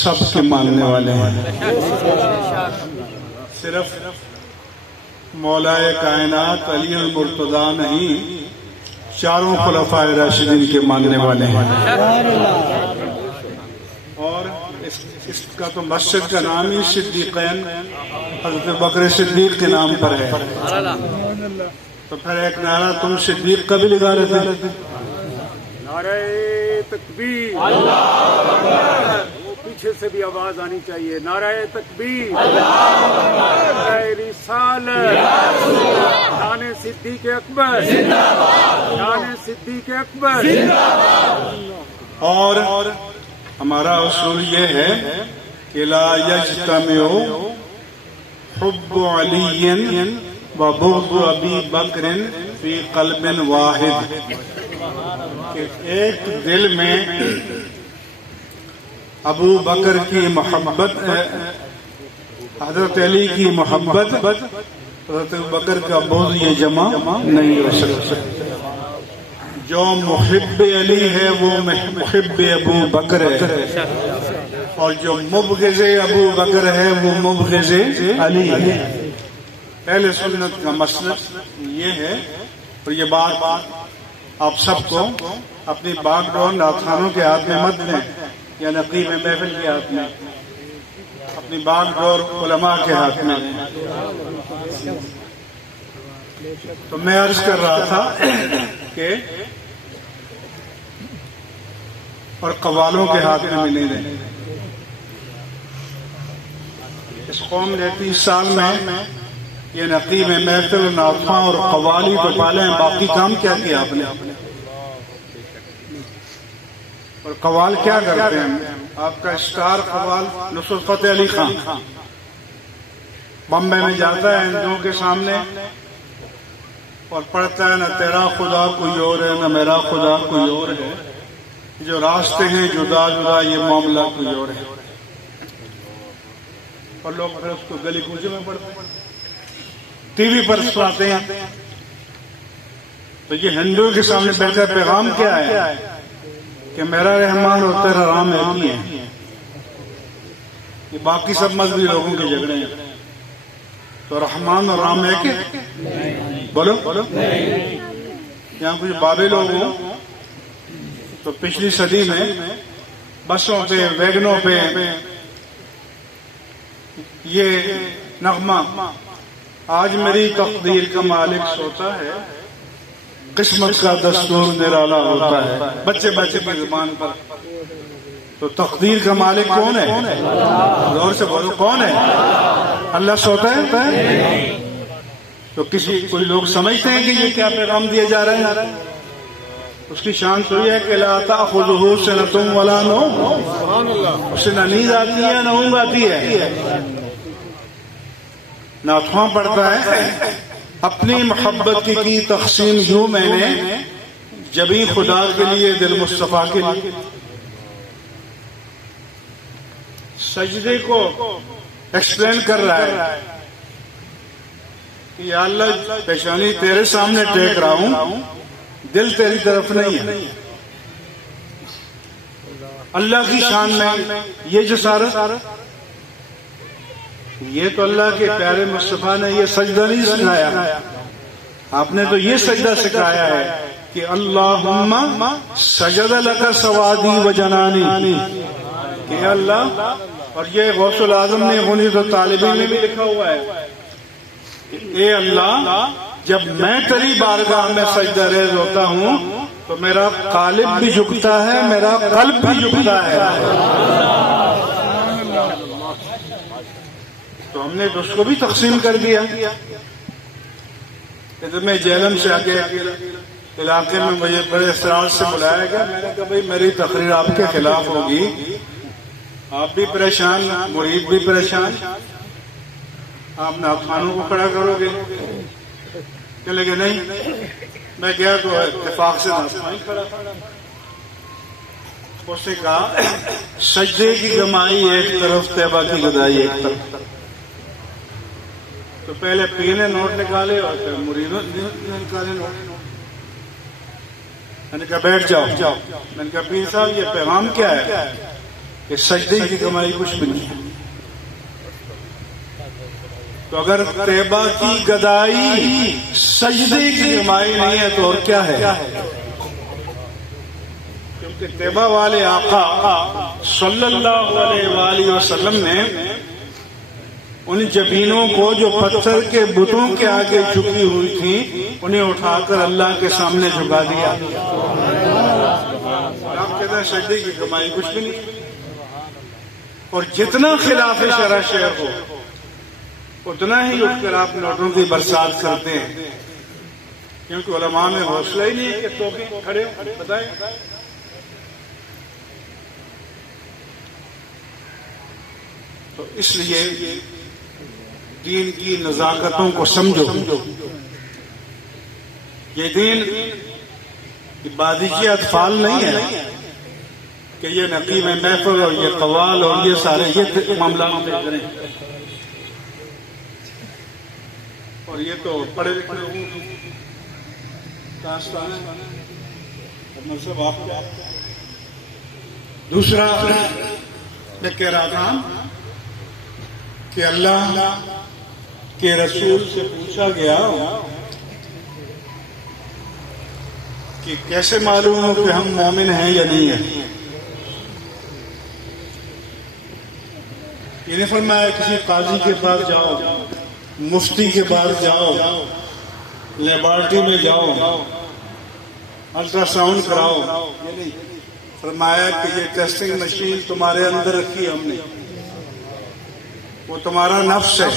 सबके मानने वाले हैं। सिर्फ मौलाए कायनात अली अल मुर्तज़ा नहीं, चारों खुलफाए राशिदीन के मानने वाले हैं। और इसका तो मस्जिद का नाम ही सिद्दीक़ैन हज़रत बकर सिद्दीक के नाम पर है। तो फिर एक नारा तुम सिद्दीक का भी लगा रहे थे, नारे तकबीर, वो पीछे से भी आवाज आनी चाहिए, नारे तकबीर, नारे रिसालत, शान सिद्दीक अकबर, शान सिद्दीक अकबर। और हमारा उसूल ये है कि ला यज्तमिउ हुब्बु अलीय्यन व बुग़्दु अबी बकरिन फी क़ल्बिन वाहिद, कि एक दिल में अबू बकर की मोहब्बत, हजरत अली की मोहब्बत, हजरत बकर का बुग़्ज़ ये जमा नहीं हो सकता। जो मुहिब्ब अली है वो मुहिब्ब अबू बकर है, और जो मुबग़िज़ अबू बकर है वो मुबग़िज़ अली है। पहले सुन्नत का मसला ये है, और ये बात आप सबको अपनी बागडोर नाथानों के हाथ में मत दें या नक़ीब महफिल के हाथ में, अपनी बागडोर उलमा के हाथ में। तो मैं अर्ज कर रहा था कि और कवालों के हाथ में मिले दें। इस कौम ने 30 साल में ये नक़ीब महफिल, नाफ़ा और कवाली तो पाले हैं, बाकी काम क्या किया आपने? और कवाल क्या करते हैं? आपका स्टार कवाल नुसरत फ़तेह अली खान बम्बे में जाता है हिंदुओं के सामने और पढ़ता है, न तेरा खुदा कोई और है न मेरा खुदा कोई और है, जो रास्ते हैं जुदा जुदा ये मामला कोई और है। और लोग फिर उसको गली कूचे में पढ़ते हैं, टीवी पर सुनाते हैं। तो ये हिंदुओं के सामने बैठा पैगाम क्या है कि मेरा रहमान और तेरा राम एक ही है। ये बाकी सब मजहबी लोगों के झगड़े हैं, तो रहमान और राम एक है? बोलो बोलो। यहाँ कुछ बाबे लोग हों तो पिछली सदी में बसों पे, वैगनों पे ये नगमा, आज मेरी तकदीर का मालिक सोता है, किस्मत का दस्तूर निराला होता है, बच्चे बच्चे की जुबान पर। तो तकदीर का मालिक कौन है? जोर से बोलो, कौन है? अल्लाह सोता है? तो कोई लोग समझते हैं कि ये क्या पैगाम दिए जा रहे हैं? उसकी शान तो यह है कि ला ताख़ुज़ुहु सिनतुन वला नौम, उसे न नींद आती है न ऊँघ आती है। नाथुआ पढ़ता है, अपनी मोहब्बत की तक़सीम यूं मैंने जबी खुदा के लिए, दिल मुस्तफ़ा के लिए। सजदे को एक्सप्लेन कर रहा है कि या अल्लाह पेशानी तेरे सामने टेक रहा हूं, दिल तेरी तरफ नहीं है। अल्लाह की शान में ये जो सारा, ये तो अल्लाह के प्यारे मुस्तफा ने ये सजदा नहीं सिखाया, आपने तो ये सजदा सिखाया है कि अल्लाहुम्मा सजद लका सवादी व जनानी, कि अल्लाह। और ये गौसुल आजम ने होनी तो तालिबीन में भी लिखा हुआ है, ए अल्लाह जब मैं तेरी बारगाह में सजदा रेज़ होता हूँ तो मेरा कालिब भी झुकता है, मेरा कल्ब भी झुकता है। तो हमने तो उसको भी तकसीम कर दिया। मैं जेलम से आके इलाके में मुझे बड़े इसरार से बुलाया गया। मैंने कहा भाई मेरी तकरीर आपके खिलाफ होगी, आप भी परेशान, मुरीद भी परेशान, आप नाथखानों को खड़ा करोगे। चले गए नहीं, मैं गया तो इत्तेफाक से नाथखान खड़ा। उसने कहा सजदे की कमाई एक तरफ, तैबा की गदाई एक तरफ। तो पहले पीर ने नोट निकाले और फिर मुरीदों ने निकाले नोट। मैंने कहा बैठ जाओ। मैंने कहा पीर साहब ये पैगाम क्या है? कि सजदे की कमाई कुछ भी नहीं है। तो अगर तैबा की गदाई सजदे की कमाई नहीं है तो और क्या है? क्योंकि तैबा वाले आका सल्लल्लाहु अलैहि वसल्लम ने उन जबीनों को जो पत्थर के बुतों के आगे झुकी हुई थी उन्हें उठाकर अल्लाह के सामने झुका दिया। आप कहते हैं सजदे की कमाई कुछ भी नहीं। और जितना खिलाफ शरअ शेर हो उतना ही उठकर आप नोटों की बरसात करते हैं, क्योंकि उलमा में हौसला ही नहीं है कि तो खड़े बताएं। तो इसलिए दीन की नजाकतों को समझो। ये दीन बादिशी अतफाल नहीं है कि ये नकीब महफिल और ये कवाल और ये सारे ये मामला करें। और ये तो पढ़े लिखे लोगों का आस्थान है। सब आपको दूसरा मैं कह रहा था कि अल्लाह के रसूल से पूछा गया कि कैसे मालूम हो कि हम मोमिन हैं या नहीं है। इन्हें फरमाया किसी काजी के पास जाओ, मुफ्ती के पास जाओ, लेबोरेटरी में जाओ, अल्ट्रासाउंड कराओ। ये नहीं, फरमाया कि ये टेस्टिंग मशीन तुम्हारे अंदर रखी हमने, वो तुम्हारा नफ्स है,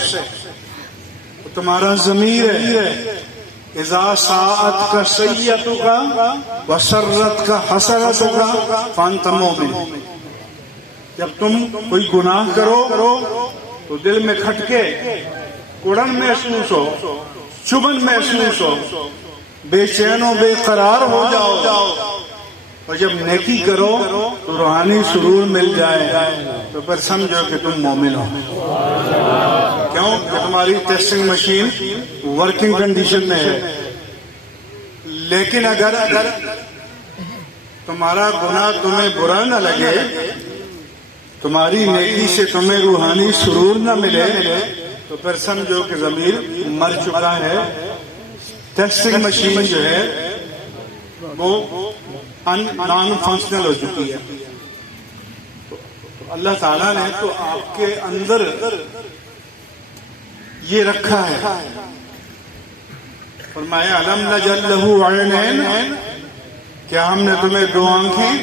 वो तुम्हारा ज़मीर है। इज़ा साअत का सय्यतु का व सर्रत का हसरत का फअंत मोमिन। जब तुम कोई गुनाह करो तो दिल में खटके, कुड़न महसूस हो, चुभन महसूस हो, बेचैन बेकरार हो जाओ। और जब नेकी करो तो रूहानी सुरूर मिल जाए तो फिर समझो कि तुम मोमिन हो। क्यों? तुम्हारी टेस्टिंग मशीन वर्किंग कंडीशन में है। लेकिन अगर तुम्हारा गुनाह तुम्हें बुरा न लगे, तुम्हारी नेकी से तुम्हें रूहानी सुरूर न मिले, तो फिर समझो कि ज़मीर मर चुका है। टेस्टिंग मशीन जो है वो नॉन फंक्शनल हो चुकी है। तो अल्लाह ताला ने तो आपके अंदर ये रखा है। फरमाया अलम नजअल लहू ऐनैन, क्या हमने तुम्हें दो आंखें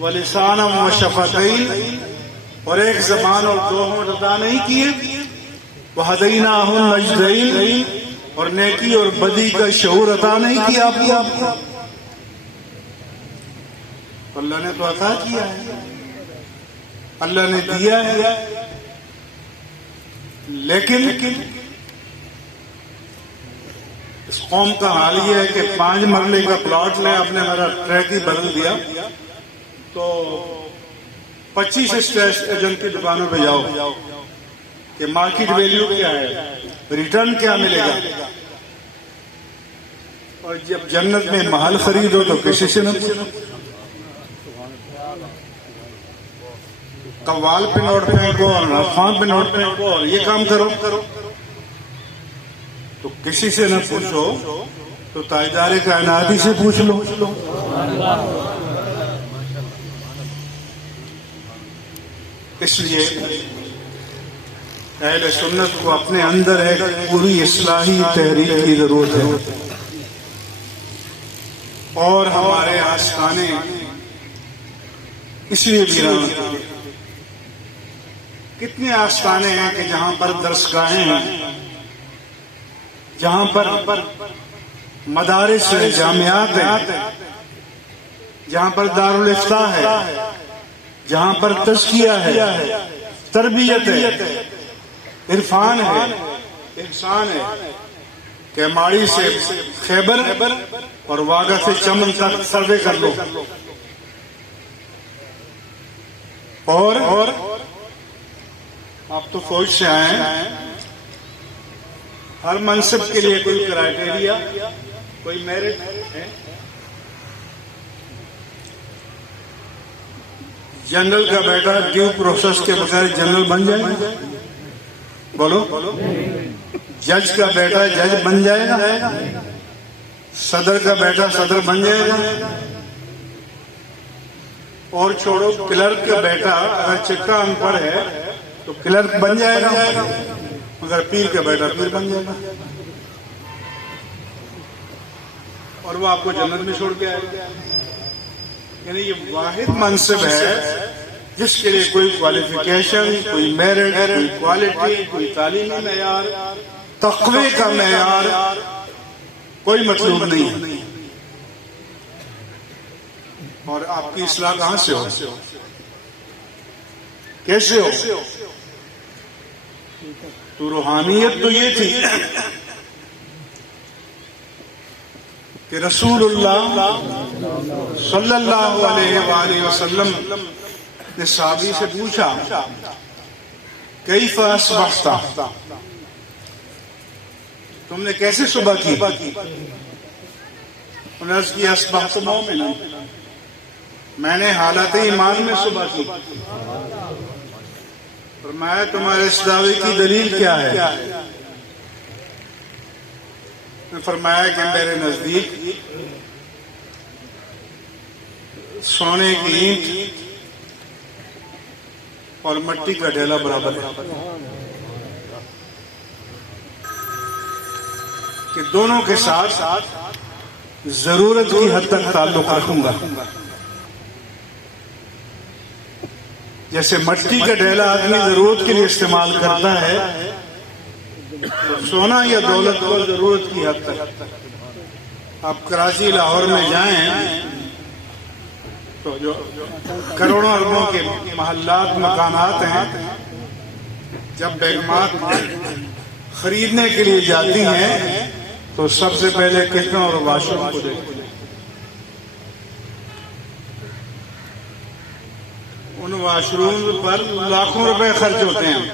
व लिसानम व शफतैन और एक ज़बान और दो होंठ अता नहीं किए? व हदैनाहु नजदैन, और नेकी और बदी का शऊर अता नहीं किया आपको? अल्लाह ने तो अता किया है, अल्लाह ने दिया है। लेकिन इस कौम का हाल ये है कि 5 मरले का प्लॉट ले, आपने मेरा ट्रैक ही बदल दिया तो 25 स्टेट एजेंट की दुकानों पे जाओ कि मार्केट वैल्यू क्या है, रिटर्न क्या मिलेगा। और जब जन्नत में महल खरीदो तो किसी से न पूछो, कव्वाल पे नोट फेंको और अफवाह पे नोट फेंको और ये काम करो तो किसी से न पूछो तो ताजदारे कायनात ही से पूछ लो। इसलिए अहले सुन्नत को अपने अंदर एक पूरी इस्लाही तहरीक की जरूरत है। और हमारे आस्थाने इसलिए वीरान, कितने आस्थाने हैं कि जहां पर दरसगाहें हैं, जहां पर मदारिस है, जामियात है, जहां पर दारुल इफ्ता है, जहां पर तज़किया है, तरबियत है, इरफान है, इंसान है। कैमाड़ी से खैबर और वागा से चमन तक सर्वे कर लो। और आप तो फौज से आए हैं, हर मनसब के लिए कोई क्राइटेरिया, कोई मेरिट है। जनरल का बेटा ड्यू प्रोसेस के बगैर जनरल बन जाएगा? बोलो। जज का बेटा जज बन जाएगा? सदर का बेटा सदर बन जाएगा? और छोड़ो, क्लर्क का बेटा अगर चिट्टा अनपढ़ है तो क्लर्क बन जाएगा, मगर पीर का बेटा पीर बन जाएगा, और वो आपको जन्नत में छोड़ के आएगा। यानी ये वाहिद मनसिब है जिसके लिए कोई क्वालिफिकेशन, कोई मेरिट, कोई क्वालिटी, कोई तालीमी मेयार, तक़वे का मेयार कोई मतलब नहीं है। और आपकी इस्लाह कहां से हो, कैसे हो? तो रूहानियत तो ये थी कि रसूलुल्लाह सल्लल्लाहु अलैहि वसल्लम ने साहबी से पूछा, कैफ़ अस्बहता, तुमने कैसे सुबह की? उन्होंने अर्ज़ किया, अस्बहतु मोमिना, मैंने हालत ईमान में सुबह की। फरमाया, तुम्हारे इस दावे की दलील क्या है? फरमाया कि मेरे नजदीक सोने की ईंट और मिट्टी का ढेला बराबर है, कि दोनों के साथ जरूरत की हद तक ताल्लुक रखूंगा। जैसे मिट्टी का ढेला आदमी जरूरत के लिए इस्तेमाल करता है, तो सोना या दौलत को जरूरत की हद तक। आप कराची लाहौर में जाएं तो जो करोड़ों अरबों के महल्लात मकानात हैं, जब बेगमात खरीदने के लिए जाती हैं तो सबसे पहले किचन और वाशरूम को देखते हैं। उन वाशरूम पर लाखों रुपए खर्च होते हैं,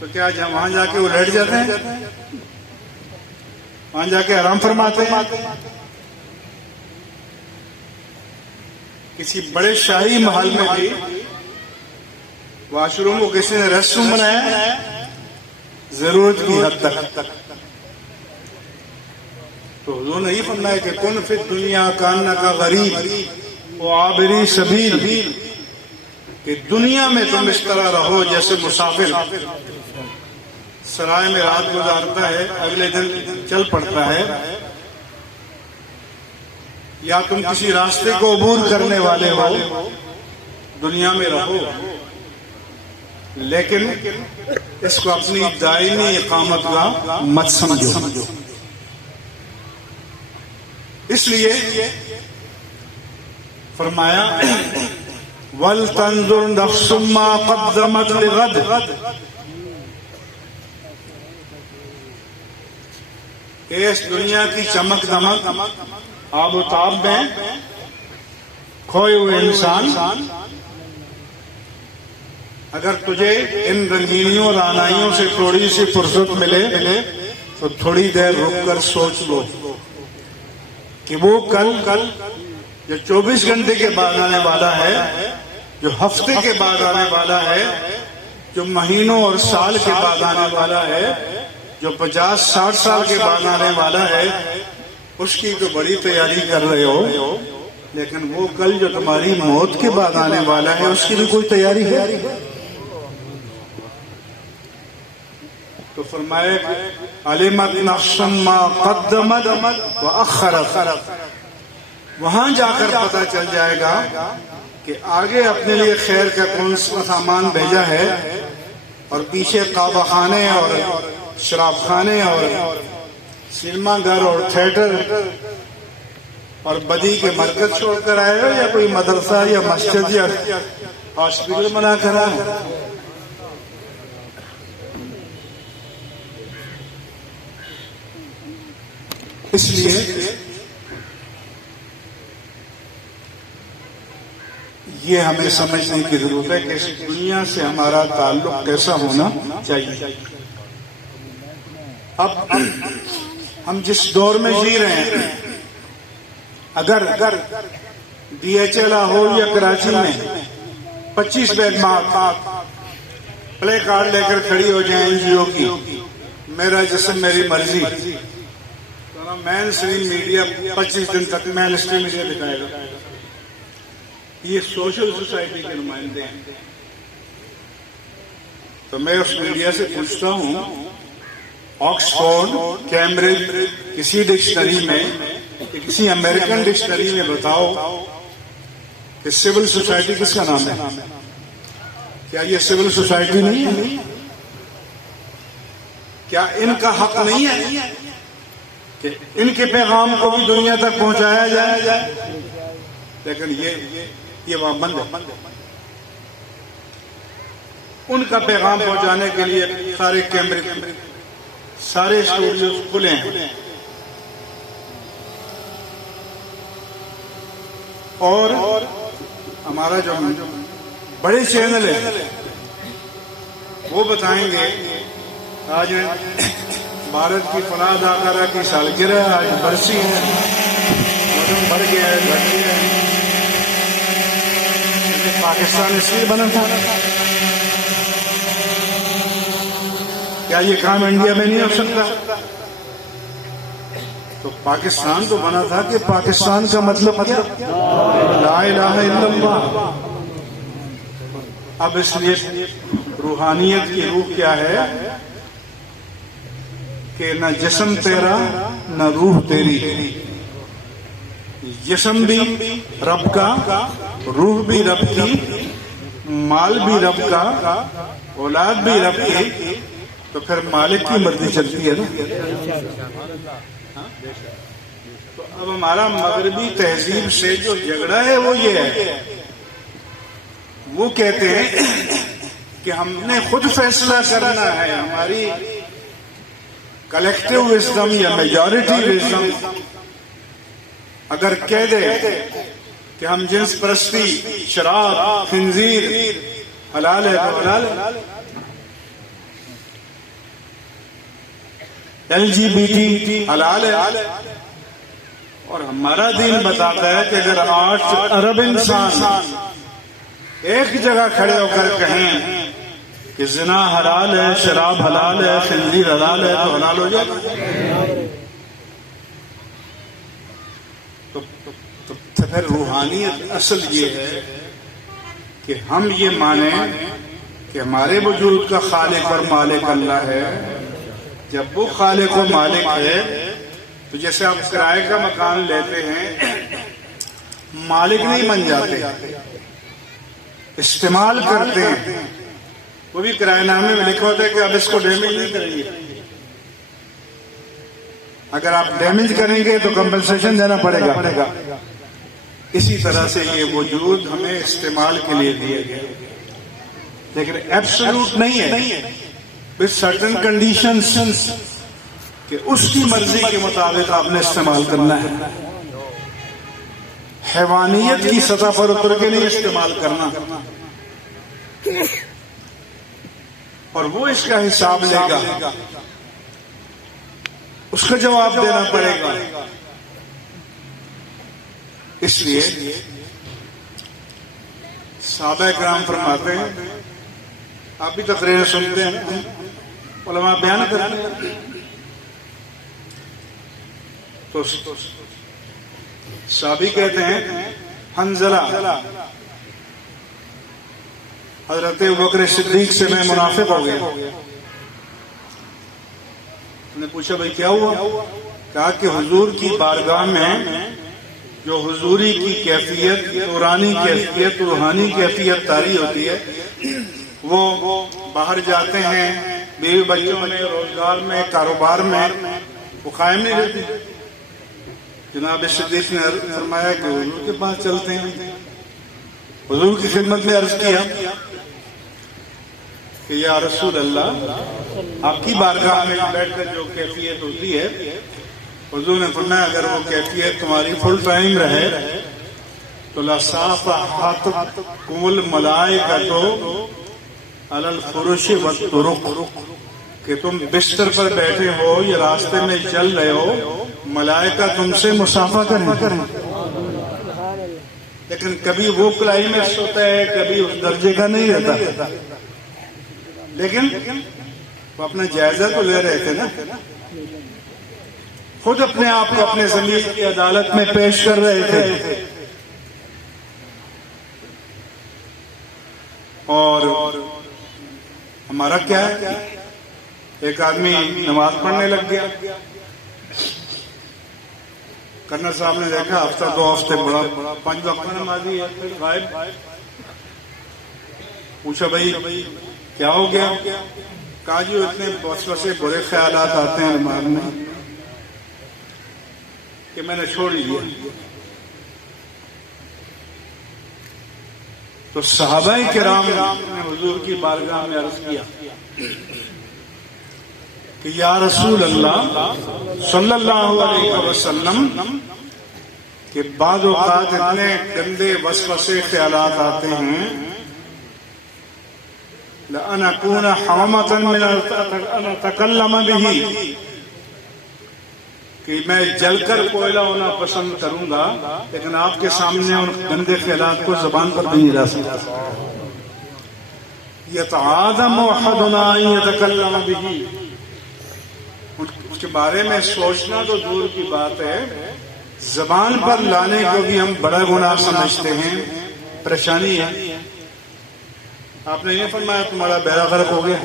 तो क्या जब वहां जाके वो लेट जाते हैं, वहां जाके आराम फरमाते हैं? किसी बड़े शाही महल में भी वाशरूम को किसी ने रेस्ट रूम बनाया, जरूरत की हद तक। तो वो नहीं फरमाया कि कुन फिर दुनिया कान्ना का गरीब वो आबिरी सबील, कि दुनिया में तुम इस तरह रहो जैसे मुसाफिर सराय में रात गुजारता है, अगले दिन चल पड़ता है, या तुम किसी रास्ते को अबूर करने वाले हो, दुनिया में रहो, लेकिन इसको अपनी दायमी इकामत का मत समझो। इसलिए फरमाया, वल तंजुर नफ्सुम मा क़द्दमत लिग़द, इस दुनिया की चमक दमक आबोताब में खोए हुए इंसान, अगर तुझे इन रंगीनियों और आनाइयों से थोड़ी सी फुर्सत मिले तो थोड़ी देर रुककर सोच लो कि वो कल जो 24 घंटे के बाद आने वाला है, जो हफ्ते के बाद आने वाला है, जो महीनों और साल के बाद आने वाला है, जो 50-60 साल के बाद आने वाला है, उसकी तो बड़ी तैयारी कर रहे हो, लेकिन वो कल जो तुम्हारी मौत के बाद आने वाला है उसकी भी कोई तैयारी है? तो फरमाए, अलिमत नफ्सुम मा क़द्दमत व अख़रत, वहां जाकर पता चल जाएगा कि आगे अपने लिए खैर का कौन सा सामान भेजा है, और पीछे काबा खाने और शराब खाने और सिनेमा घर और थिएटर और बदी के मरकज छोड़कर आए हो, या कोई मदरसा या मस्जिद या हॉस्पिटल बना कर आए। इसलिए ये हमें समझने की जरूरत है कि इस दुनिया से हमारा ताल्लुक कैसा होना चाहिए। अब हम जिस दौर में जी रहे हैं, अगर DHL हो या कराची में 25 बैग मार प्ले कार्ड लेकर खड़ी हो जाए NGO की, मेरा जिस्म मेरी मर्जी, तो ना मेन स्ट्रीम मीडिया 25 दिन तक मेन स्ट्रीम मीडिया दिखाएगा। ये सोशल सोसाइटी के नुमाइंदे हैं। तो मैं उस मीडिया से पूछता हूं, ऑक्सफोर्ड, कैम्ब्रिज, किसी डिक्शनरी में, किसी अमेरिकन डिक्शनरी में बताओ कि सिविल सोसाइटी किसका नाम है? क्या ये सिविल सोसाइटी नहीं है? क्या इनका हक नहीं है कि इनके पैगाम को भी दुनिया तक पहुंचाया जाए? लेकिन ये वहां बंद है। उनका पैगाम पहुंचाने के लिए सारे कैमरे, सारे स्टूडियो खुले हैं, और हमारा जो बड़े चैनल है वो बताएंगे आज भारत की फलाह अदाकारा की सालगिरह, आज बरसी है, वजन बढ़ गया है, घट गया है। पाकिस्तान इसलिए बना था, क्या ये काम इंडिया में नहीं हो सकता? तो पाकिस्तान तो बना था कि पाकिस्तान का मतलब क्या? ला इलाहा इल्लल्लाह। अब इसलिए रूहानियत की रूह क्या है कि न जिस्म तेरा न रूह तेरी, जिस्म भी रब का, रूह भी रब की, माल भी रब का, औलाद भी रब की, तो फिर मालिक की मर्जी चलती है ना। तो अब हमारा मगरबी तहजीब से जो झगड़ा है वो ये है, वो कहते हैं कि हमने खुद फैसला करना है, हमारी कलेक्टिव विजडम या मेजॉरिटी विजडम अगर कह दे कि हम जिन्स परस्ती, शराब, खिंजीर हलाल है तो हलाल है, LGBT हलाल है, और हमारा दीन बताता है कि अगर 8 अरब इंसान एक जगह खड़े होकर कहें कि जिना हलाल है, शराब हलाल है, खिंजीर हलाल है, तो हलाल हो जाए। तो फिर रूहानियत असल ये है कि हम ये माने कि हमारे वजूद का खालिक और मालिक अल्लाह है। जब वो खालिक और मालिक है तो जैसे आप किराए का मकान लेते हैं, मालिक नहीं बन जाते, इस्तेमाल करते हैं। वो भी किराएनामे में लिखा होता है कि अब इसको डैमेज नहीं करेंगे, अगर आप डैमेज करेंगे तो कंपनसेशन देना पड़ेगा। इसी तरह से ये वजूद हमें इस्तेमाल के लिए दिया गया, लेकिन एब्सोल्यूट नहीं है, विद सर्टेन कंडीशंस कि उसकी मर्जी के मुताबिक आपने इस्तेमाल करना है। हैवानियत की सतह पर उतर के नहीं इस्तेमाल करना, और वो इसका हिसाब लेगा, उसका जवाब देना पड़ेगा। इसलिए साहबा किराम फरमाते हैं, आप भी तकरीरें सुनते हैं, उलमा बयान करते हैं, तो साहबी कहते हैं हंजला हजरत अबू बकर सिद्दीक से मैं मुनाफिक हो गया। मैंने पूछा भाई क्या हुआ? कहा कि हुजूर की बारगाह में जो हुजूरी की कैफियत, नूरानी कैफियत, रूहानी कैफियत तारी होती है, वो बाहर जाते हैं, बीवी बच्चों में, रोजगार में, कारोबार में, वो कायम नहीं रहती। जनाब सिद्दीक ने फरमाया कि हुजूर के पास चलते हैं। हुजूर की खिदमत में अर्ज किया कि या रसूल अल्लाह, आपकी बारगाह में बैठकर जो कैफियत होती है, हुजूर ने फरमाया अगर वो कैफियत तुम्हारी फुल टाइम रहे तो लसाफ़हतकुमुल मलाइकतु अलल फुरुशि वत्तुरुक, कि तुम बिस्तर पर बैठे हो या रास्ते में चल रहे हो, मलाइका तुमसे मुसाफा करें। लेकिन कभी वो क्लाइमेक्स होता है, कभी उस दर्जे का नहीं रहता। लेकिन वो अपना जायजा तो ले रहे थे ना, खुद अपने आप को अपने ज़मीर की अदालत में पेश कर रहे थे। और हमारा क्या है, एक आदमी नमाज पढ़ने लग गया, कर्नल साहब ने देखा हफ्ता 2 हफ्ते बड़ा 5 वक्त नमाजी है, फिर गायब। पूछा भाई क्या हो गया? कहा जी इतने वसवसे बुरे ख्यालात आते हैं दिमाग में कि मैंने छोड़ लिया। तो सहाबाए किराम ने हुजूर की बारगाह में अर्ज किया कि या रसूल अल्लाह सल्लल्लाहु अलैहि वसल्लम के बाद औक़ात इतने गंदे वसवसे ख्यालात आते हैं, लअन अकून हरामतन मिन अन तकल्लम बिही, कि मैं जलकर कोयला होना पसंद करूंगा, लेकिन आपके सामने उन गंदे ख्यालात को जबान पर भी नहीं ला सकता। यतआदम अहदुना यतकल्लम बिही, उसके बारे में सोचना तो दूर की बात है, जबान पर लाने को भी हम बड़ा गुनाह समझते हैं, परेशानी है। आपने ये फरमाया तुम्हारा बेड़ा गर्क हो गया,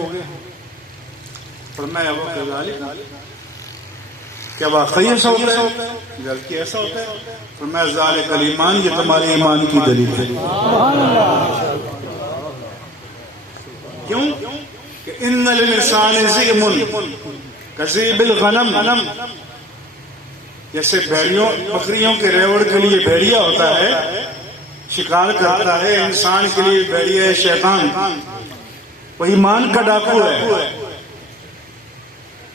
फरमाया वो कज़ालिक, क्या वाकई ऐसा होता है? बल्कि ऐसा होता है। फरमाया ज़ालिकल ईमान, ये तुम्हारे ईमान की दलील है। क्यों? कि इन्नल इंसानि ज़ियमुन कज़ीबिल गनम, जैसे भेड़ियों बकरियों के रेवड़ के लिए भेड़िया होता है, शिकार करता है, इंसान के लिए भेड़िया है शैतान, वो ईमान का डाकू है।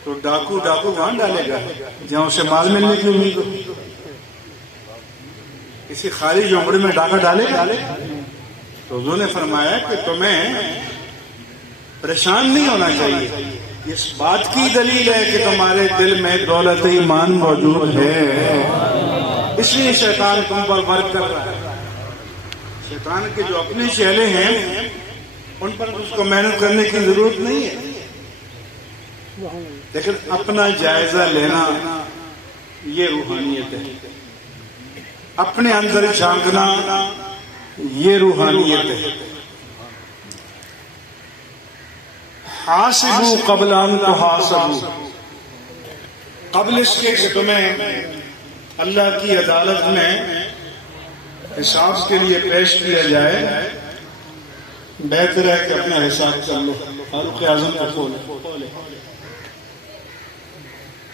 तो डाकू कहां डालेगा जहां उसे माल मिलने की उम्मीद हो? किसी खाली झोंपड़ी में डाका डालेगा? तो हुजूर ने फरमाया कि तुम्हें परेशान नहीं होना चाहिए, इस बात की दलील है कि तुम्हारे दिल में दौलत ईमान मौजूद है, इसलिए शैतान तुम पर वर्क कर रहा है। शैतान के जो अपने चेहरे हैं उन पर उसको मेहनत करने की जरूरत नहीं है, लेकिन अपना जायजा लेना ये रूहानियत है, अपने अंदर झांकना ये रूहानियत है। हासिबू क़ब्ल अन तुहासबू, क़ब्ल इसके कि तुम्हें अल्लाह की अदालत में हिसाब के लिए पेश किया जाए, बेहतर है कि अपना हिसाब कर लो। फारूक आज़म का कौल है।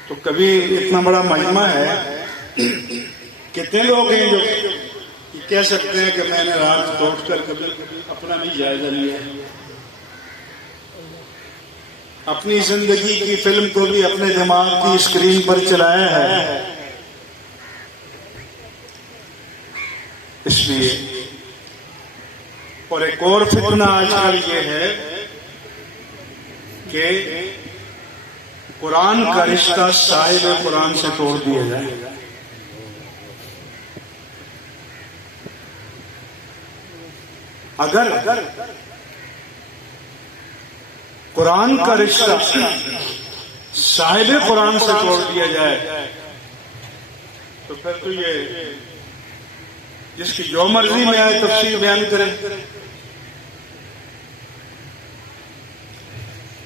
तो कभी इतना बड़ा महिमा है, कितने लोग हैं जो कह सकते हैं कि मैंने रात को उठकर कभी अपना भी जायजा लिया, अपनी जिंदगी की फिल्म को भी अपने दिमाग की स्क्रीन पर चलाया है। इसलिए और एक और फितना आजकल ये है कि कुरान का रिश्ता साहिब कुरान से तोड़ दिया जाए। अगर कुरान का रिश्ता साहिब कुरान से तोड़ दिया जाए तो फिर तो ये जिसकी जो मर्जी में आए तफसीर बयान करें।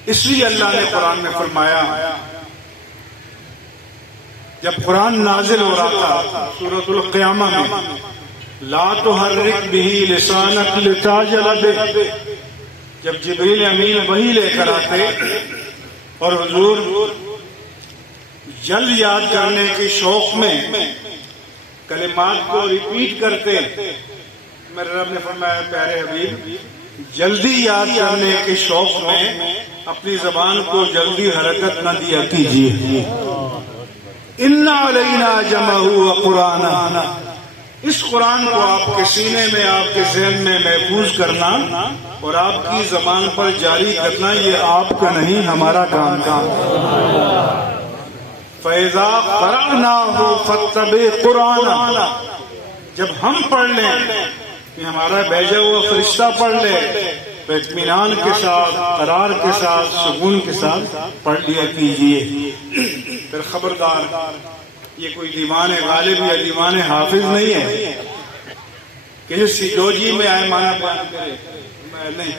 इसलिए अल्लाह ने कुरान में फरमाया, जब कुरान नाजिल हो रहा था सूरतुल क़ियामा में, ला तुहर्रिक बिही लिसानक लिताजल बिही, जब जिब्रील अमीन वही लेकर आते और हुजूर जल्द याद करने के शौक में कलिमात को रिपीट करते, मेरे रब ने फरमाया प्यारे हबीब जल्दी याद करने के शौक में अपनी जबान को जल्दी हरकत न दिया कीजिए। इन्ना अलैना जमअहु व कुराना, इस कुरान को आपके सीने में आपके ज़हन में महफूज करना और आपकी जबान पर जारी करना ये आपका नहीं हमारा काम। फैज़ा क़रअनाहु फत्तबि कुराना, जब हम पढ़ लें कि हमारा भेजा हुआ फरिश्ता पढ़ ले तो इत्मीनान के साथ, करार के साथ, सुकून के साथ पढ़ लिया कीजिए। फिर खबरदार, ये कोई दीवान गालिब या दीवान हाफिज नहीं है कि जो सिजोजी में आए माना बयान करे, नहीं।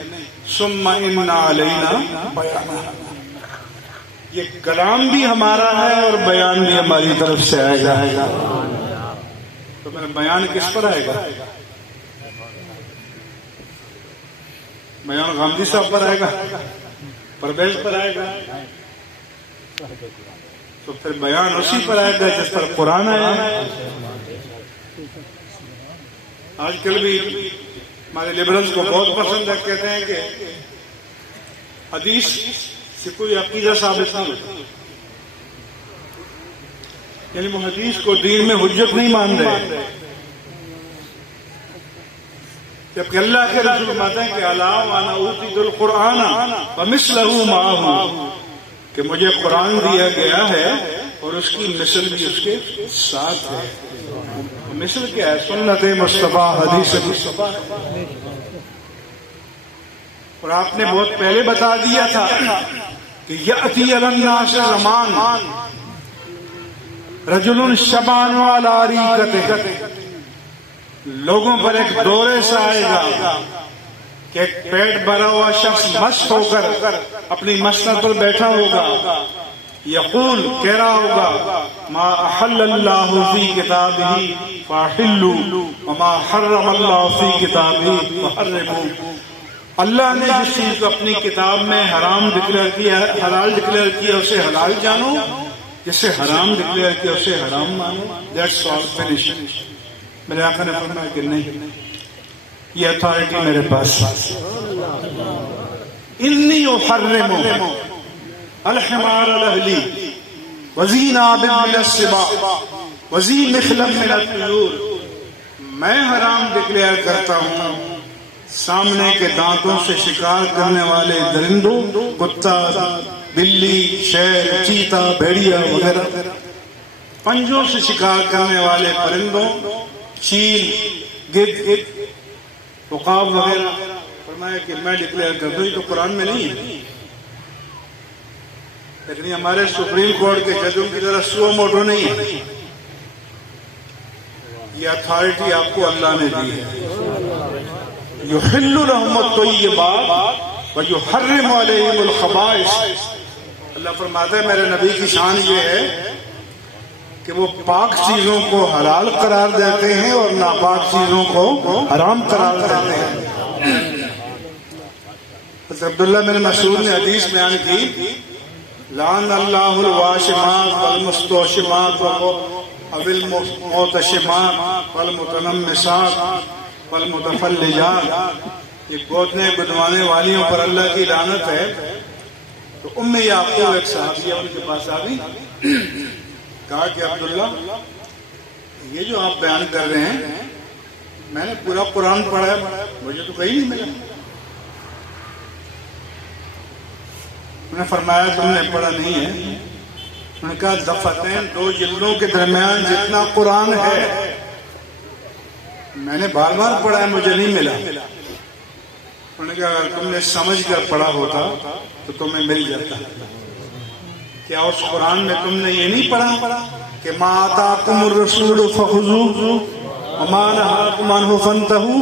सुम्मा इन्ना अलैना बयाना, ये कलाम भी हमारा है और बयान भी हमारी तरफ से आएगा। तो मेरा बयान किस पर आएगा? बयान गांधी साहब पर आएगा, परवेज पर आएगा, तो फिर बयान उसी पर आएगा जिस पर कुरान आया। आजकल भी हमारे लिबरल्स को बहुत पसंद है, कहते हैं कि हदीस से कोई अकीदा साबित नहीं होता, यानी वो हदीस को दीन में हुज्जत नहीं मान रहे। जबकि अल्लाह के रसूल फरमाते हैं कि अला वाना ऊतीतुल कुरान व मिस्लहु माहू, कि मुझे कुरान दिया गया है और उसकी मिसल भी उसके साथ है। मिसल क्या है? सुन्नत मुस्तफा, हदीस मुस्तफा। और आपने बहुत पहले बता दिया था कि यअती अलन्नास ज़मान रजुलुन शबान वाला रिकते, लोगों पर एक दौरे से आएगा कि एक पेट भरा हुआ शख्स मस्त होकर अपनी मसनद पर बैठा होगा, यकूल कह रहा होगा मा अहल्लल्लाहु फी किताबिही फअहिल्लु व मा हर्रमल्लाहु फी किताबिही फहर्रिमू। अल्लाह ने जिस चीज को अपनी किताब में हराम डिक्लेयर किया, हलाल डिक्लेयर किया, उसे हलाल जानो, जिसे हराम डिक्लेयर किया उसे हराम मानो। That's all, finish. मेरे आका ने फरमाया कि नहीं, ये अथॉरिटी मेरे पास। इन्नी उहर्रिमु अलहिमार अलहली वजीना बिल सिबा वजी मिखलम मिनत तुयूर, मैं हराम डिक्लेयर करता हूँ सामने के दांतों से शिकार करने वाले दरिंदों, कुत्ता, बिल्ली, शेर, चीता, भेड़िया वगैरह, पंजों से शिकार करने वाले परिंदों, चील, गिद्ध, उकाब वगैरह। फरमाया कि मैं डिक्लेयर करता हूँ, तो कुरान में नहीं है, लेकिन हमारे सुप्रीम कोर्ट के जजों की तरह सुओ मोटो नहीं है। ये अथॉरिटी आपको अल्लाह ने दी है। युहिल्लु लहुमुत तय्यिबात व युहर्रिमु अलैहिमुल खबाइस। अल्लाह फरमाता है मेरे नबी की शान ये है कि वो पाक चीजों को हलाल करार देते हैं और नापाक चीजों को हराम करार देते हैं। अब्दुल्लाह बिन मसूद ने हदीस बयान की, लान अल्लाहुल वाशिमात वल मुस्तौशिमात अविल मुतशिमात वल मुतनम्मिसात वल मुतफल्लिजात। ये गोदने गुदवाने वालियों पर अल्लाह की लानत है। तो उम्मे याकूब एक सहाबिया उनके पास आ गई, कहा कि अब्दुल्ला, ये जो आप बयान कर रहे हैं, मैंने पूरा कुरान पढ़ा है, मुझे तो कहीं नहीं मिला। उन्होंने फरमाया तुमने पढ़ा नहीं है। उन्होंने कहा दफतैन, दो जिल्दों के दरमियान जितना कुरान है मैंने बार बार पढ़ा है, मुझे नहीं मिला। उन्होंने कहा अगर तुमने समझ कर पढ़ा होता तो तुम्हें मिल जाता। क्या उस कुरान में तुमने ये नहीं पढ़ा कि मा आताकुमुर रसूल फखुज़ूहु व मा नहाकुम अन्हु फंतहू,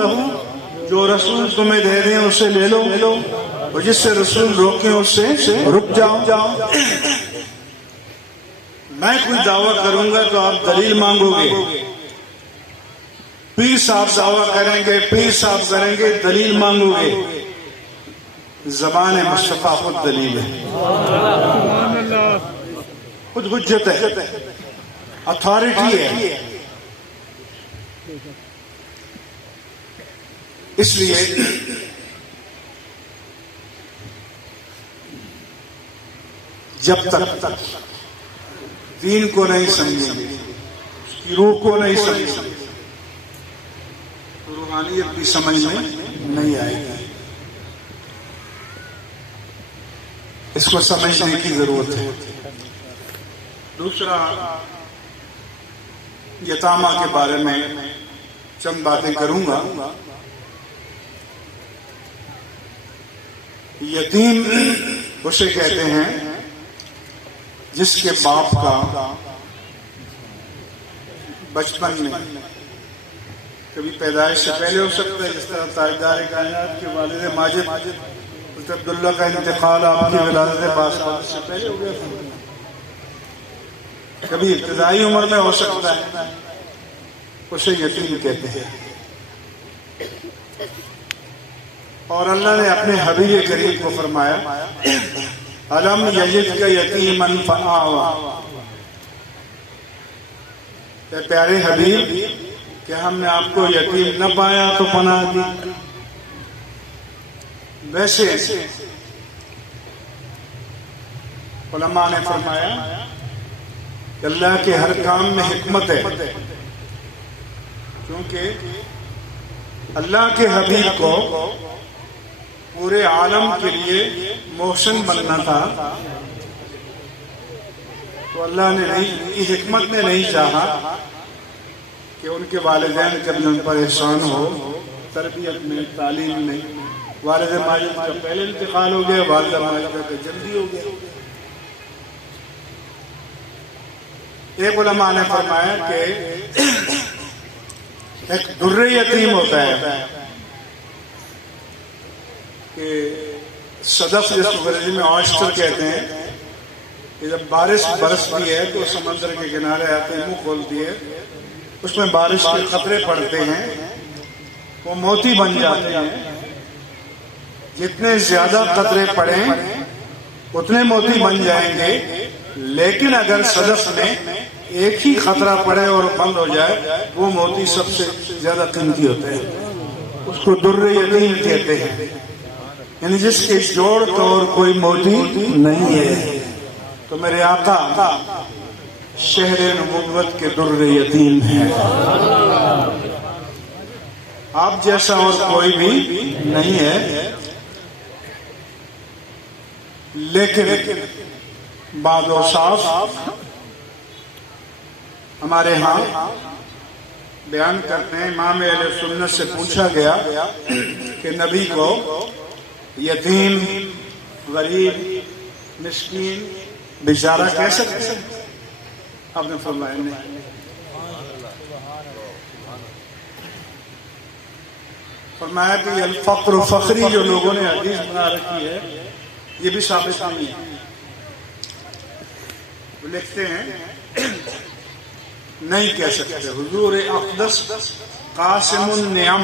जो रसूल तुम्हें दे दें उसे ले लो, और जिससे रसूल रोके उससे रुक जाओ। मैं कोई दावा करूंगा तो आप दलील मांगोगे, पीर साहब दावा करेंगे, पीर साहब करेंगे, दलील मांगोगे। ज़बान मुस्तफा खुद दलील है, खुद हुज्जत है, अथॉरिटी है। इसलिए जब तक दीन को नहीं समझेंगे, उसकी रूह को नहीं समझेंगे, तो रूहानियत भी समझ में नहीं आएगी। इसको समझने की जरूरत है। दूसरा, यतामा के बारे में चंद बातें करूंगा। यतीम उसे कहते हैं जिसके बाप का बचपन में, कभी पैदाइश से पहले हो सकता है, जिस तरह ताजदार कायनात के वालिद माजिद अब्दुल्ला का इंतकाल आपकी विलादत बासमत से पहले हो गया था, कभी इब्तिदाई उम्र में हो सकता है, उसे यतीम कहते हैं। और अल्लाह ने अपने हबीब करीम को फरमाया, अलम यजिदका यतीमन फआवा, प्यारे हबीब कि हमने आपको यतीम न पाया तो पनाह दी। वैसे उलमा ने फरमाया कि अल्लाह के हर काम में हिकमत है, क्योंकि अल्लाह के हबीब को पूरे आलम के लिए मोहसिन बनना था, तो अल्लाह ने नहीं, की हिकमत ने नहीं चाहा कि उनके वालिदैन कभी उन पर एहसान हो, तरबियत में, तालीम में। वालिद माजिद का पहले इंतकाल हो गया, वालिदा माजिदा का जल्दी हो गया। एक उलमा ने फरमाया कि एक दुर्रे यतीम होता है कि सदफ, जिस अंग्रेजी में ऑयस्टर कहते हैं, कि जब बारिश बरसती है तो समंदर के किनारे आते हैं, मुंह खोलती है, उसमें बारिश के खतरे पड़ते हैं, वो मोती बन जाते हैं। जितने ज्यादा खतरे पड़े उतने मोती बन जाएंगे, लेकिन अगर सदफ में एक ही खतरा पड़े और बंद हो जाए, वो मोती सबसे ज्यादा कीमती होते हैं, उसको दुर्रे यतीम कहते हैं, यानी जिसके जोड़ तोड़ कोई मोती नहीं है। तो मेरे आका शहरे नबुव्वत के दुर्रे यतीम हैं, आप जैसा और कोई भी नहीं है। लेकिन बाद साफ हमारे यहाँ बयान करते हैं, इमाम अहले सुन्नत से पूछा गया कि नबी को यतीम, गरीब, मिस्कीन, बेचारा कह सकते हैं? आपने फरमाया नहीं। फरमाया कि अल फक्र फखरी जो लोगों ने हदीस बना रखी है, ये भी साबित नहीं है। लिखते हैं नहीं कह सकते। हुजूर अक़दस कासिमुन नियम,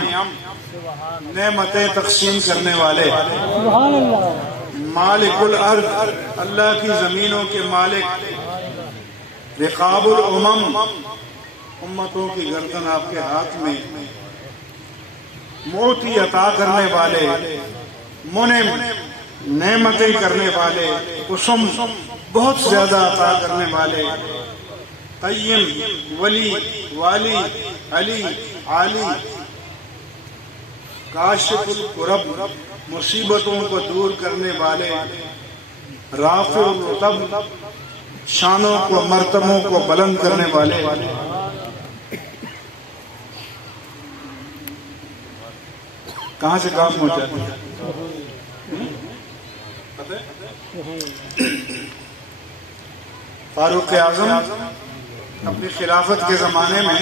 नेमतें तक़सीम करने वाले, मालिकुल अर्द, अल्लाह की जमीनों के मालिक, रिकाबुल उमम, उम्मतों की गर्दन आपके हाथ में, मोती अता करने वाले, मुनिम, नेमतें करने वाले, कुसुम, बहुत ज्यादा अता करने वाले, क़य्यिम, वली, वाली, अली, आली, काशिफुल कुरब, मुसीबतों को दूर करने वाले, राफ़िउर रुतब, शानों को, मर्तबों को बुलंद करने वाले। कहां से काम पहुंचा दिया? फारूक आजम अपनी खिलाफत के जमाने में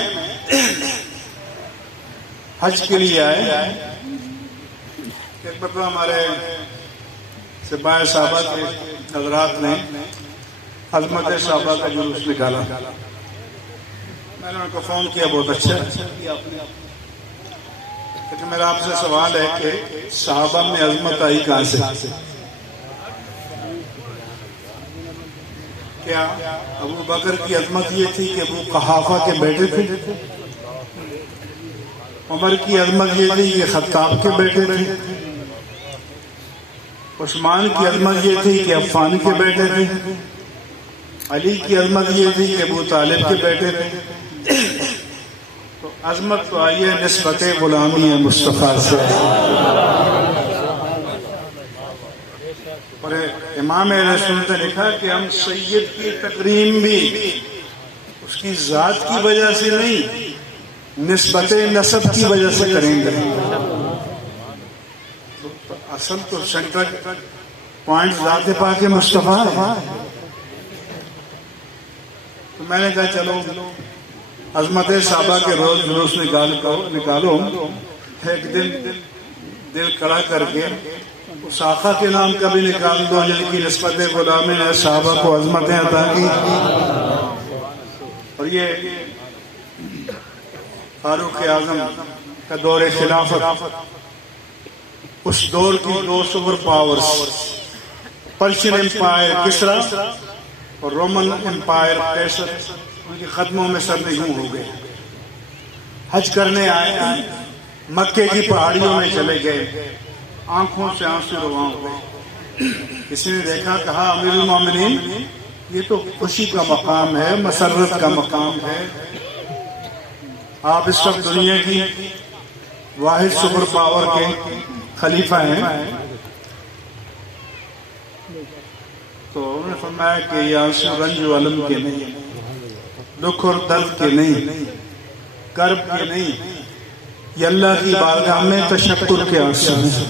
हज के लिए आए। एक मतलब हमारे सिपाही साहबा के हजरात ने अजमत साहबा का जुलूस निकाला। मैंने उनको फोन किया, बहुत अच्छा किया आपने। लेकिन मेरा आपसे सवाल है कि साहबा में अजमत आई कहां से? क्या अबू बकर की अजमत ये थी कि वो कहाफा के बेटे थे? उमर की अजमत ये थी कि खत्ताब के बेटे थे? उस्मान की अजमत ये थी कि अफ़ान के बेटे थे? अली की अजमत ये थी कि अबू तालिब के बेटे थे? तो अजमत तो आई है निस्बत गुलामी है मुस्तफ़ा से। और इमाम अहले सुन्नत ने लिखा कि हम सैयद की तकरीम भी उसकी जात की वजह से नहीं, निस्बत नसब की वजह से करेंगे। तो असल तो सेंट्रल पॉइंट ज़ात पाक मुस्तफ़ा है। तो मैंने कहा चलो अजमत साहबा के रोज जुलूस निकालो, एक दिन दिल कड़ा करके उस आका के नाम का भी निकाल दो जिनकी निस्बत गुलामी ने साहबा को अजमतें अता की। और ये फारूक आजम का दौर खिलाफत, उस दौर की दो super powers, Persian empire Kisra और रोमन एम्पायर कैसर, उनके खत्मों में सरनिगू हो गए। हज करने आए, मक्के की पहाड़ियों में चले गए, आंखों से आंसू रवा हो गए। किसी ने देखा, कहा अमीरुल मोमिनीन ये तो खुशी का मकाम है, मसरत का मकाम है। आप इस वक्त दुनिया की वाहिद सुपर पावर के खलीफा हैं। तो उन्होंने फरमाया कि ये आंसू रंज व अलम के नहीं, दुख और दर्द के नहीं, कर्ब के नहीं, ये अल्लाह की बारगाह में तशक्कुर के आंसू हैं।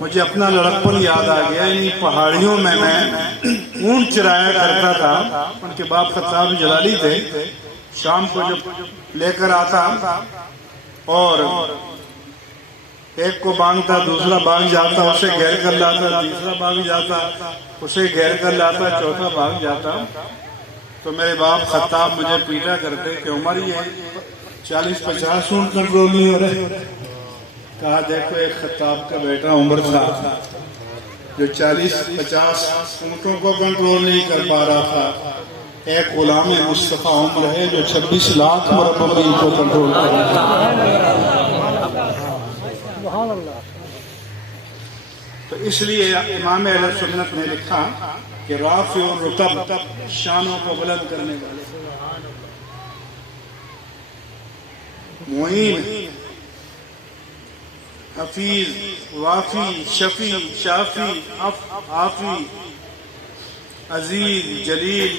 मुझे अपना लड़कपन याद आ गया। इन पहाड़ियों में मैं ऊंट चराया करता था। उनके बाप खत्ताब जलाली थे। शाम को जब लेकर आता और एक को बांधता, दूसरा बांध जाता, उसे घेर कर लाता, तीसरा बांध जाता, उसे घेर कर लाता, चौथा बांध जाता। तो मेरे बाप खत्ताब मुझे पीटा करते कि उमर ये 40-50 ऊंट कंट्रोल नहीं हो रहे। कहा देखो एक खत्ताब का बेटा उमर था जो 40-50 ऊंटों को कंट्रोल नहीं कर पा रहा था। एक गुलाम मुस्तफा उमर है जो 26 लाख मुरब्बा मील को कंट्रोल कर रहा है। तो इसलिए इमाम अहले सुन्नत ने लिखा कि राफ़ी और रुतब शानों को बुलंद करने वाले, मुईन, हफीज, वाफी, शफी, शाफी, आफी, अजीज, जलील,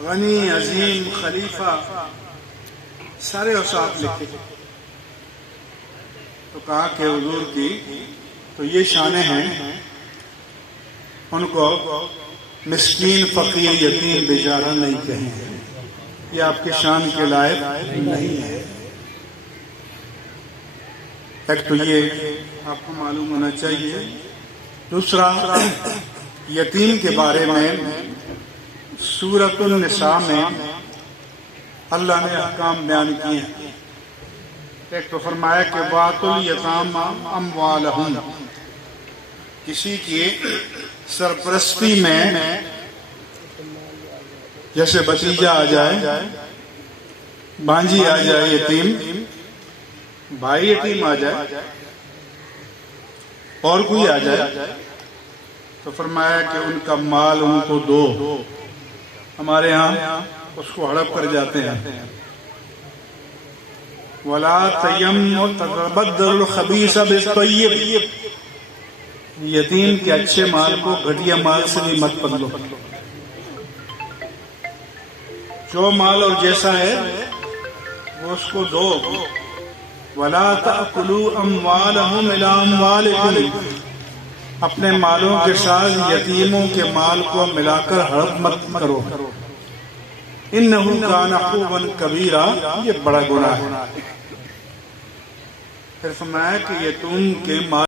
गनी, अजीम, खलीफा, सारे औसाफ लिखे। तो कहा कि हुजूर की तो ये शाने हैं, उनको मिस्कीन, फकीर, यतीम, बेचारा नहीं कहें। ये आपके शान के लायक नहीं है। एक तो ये आपको मालूम होना चाहिए। दूसरा, यतीम के बारे में सूरतुन निसा में अल्लाह ने अहकाम बयान किए हैं। एक तो फरमाया कि वातुल यतामा अमवालहुम, किसी की सरपरस्ती में जैसे भतीजा आ जाए, भांजी आ जाए यतीम, भाई यतीम आ जाए, और कोई आ जाए, तो फरमाया कि उनका माल उनको दो। हमारे यहाँ उसको हड़प कर जाते हैं। वला तयम्मु ततबद्दलुल खबीसा बित्तय्यब, यतीम के अच्छे माल को घटिया माल से भी मत बदलो। जो माल और जैसा है वो उसको दो। वला तअकुलू अम्वालहुम इला अम्वालिकुम, अपने मालों के साथ यतीमों के माल को मिलाकर हड़प मत करो। इन्नहु काना हुवन कबीरा, ये बड़ा गुनाह है। फिर फरमाया कि यतीम के माल